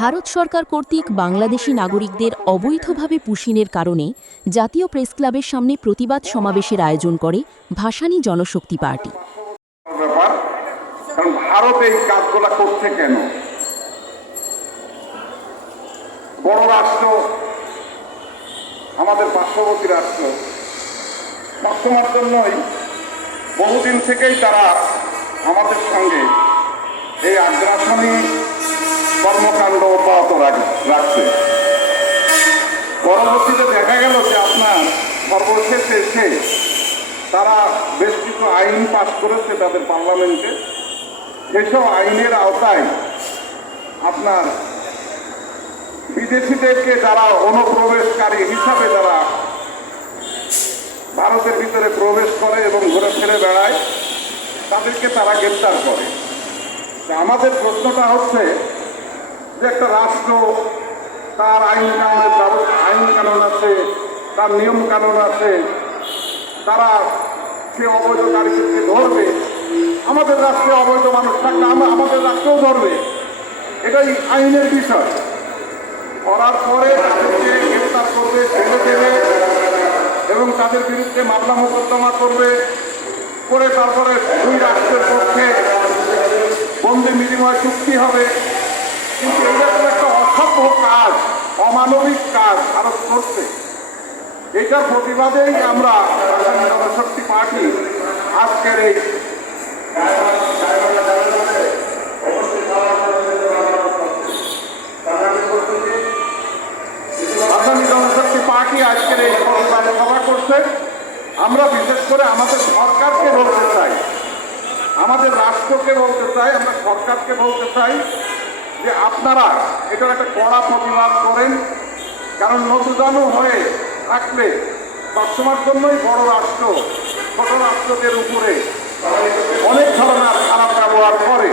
ভারত সরকার কর্তৃক বাংলাদেশি নাগরিকদের অবৈধভাবে পুশিনের কারণে জাতীয় প্রেস ক্লাবের সামনে প্রতিবাদ সমাবেশের আয়োজন করে ভাসানী জনশক্তি পার্টি। ভারত এই কাজগুলো করছে কেন? বড় রাষ্ট্র, আমাদের পার্শ্ববর্তী রাষ্ট্র, সবসময়ের জন্যই বহুদিন থেকেই তারা আমাদের সঙ্গে এই আগ্রাসনী কর্মকাণ্ড অব্যাহত রাখছে। পরবর্তীতে দেখা গেল যে আপনার সর্বশেষে এসে তারা বেশ কিছু আইন পাস করেছে তাদের পার্লামেন্টে। সেসব আইনের আওতায় আপনার বিদেশিদেরকে যারা অনুপ্রবেশকারী হিসাবে যারা ভারতের ভিতরে প্রবেশ করে এবং ঘুরে ফিরে বেড়ায় তাদেরকে তারা গ্রেপ্তার করে। আমাদের প্রশ্নটা হচ্ছে যে একটা রাষ্ট্র, তার আইন কানুন আছে, তার নিয়ম কানুন আছে, তারা সে অবৈধকারীদেরকে ধরবে। আমাদের রাষ্ট্রে অবৈধ মানুষ থাকলে আমাদের রাষ্ট্রেও ধরবে, এটাই আইনের বিষয়। করার পরে তাদেরকে গ্রেপ্তার করবে, ছেড়ে দেবে এবং তাদের বিরুদ্ধে মামলা মোকদ্দমা করবে, করে তারপরে দুই রাষ্ট্রের পক্ষে বন্দি বিনিময় চুক্তি হবে। কিন্তু এটা তো একটা অসভ্য কাজ, অমানবিক কাজ ভারত করছে। এটার প্রতিবাদেই আমরা ভাসানী জনশক্তি পার্টি আজকের এই ভাসানী জনশক্তি পার্টি আজকের এই প্রতিবাদে সভা করছে। আমরা বিশেষ করে আমাদের সরকারকে বলতে চাই, আমাদের রাষ্ট্রকে বলতে চাই, আমরা সরকারকে বলতে চাই যে আপনারা এটার একটা কড়া প্রতিবাদ করেন। কারণ নতুজানু হয়ে থাকলে সবসময়ের জন্যই বড় রাষ্ট্র ছোট রাষ্ট্রদের উপরে অনেক ধরনের খারাপ ব্যবহার করে।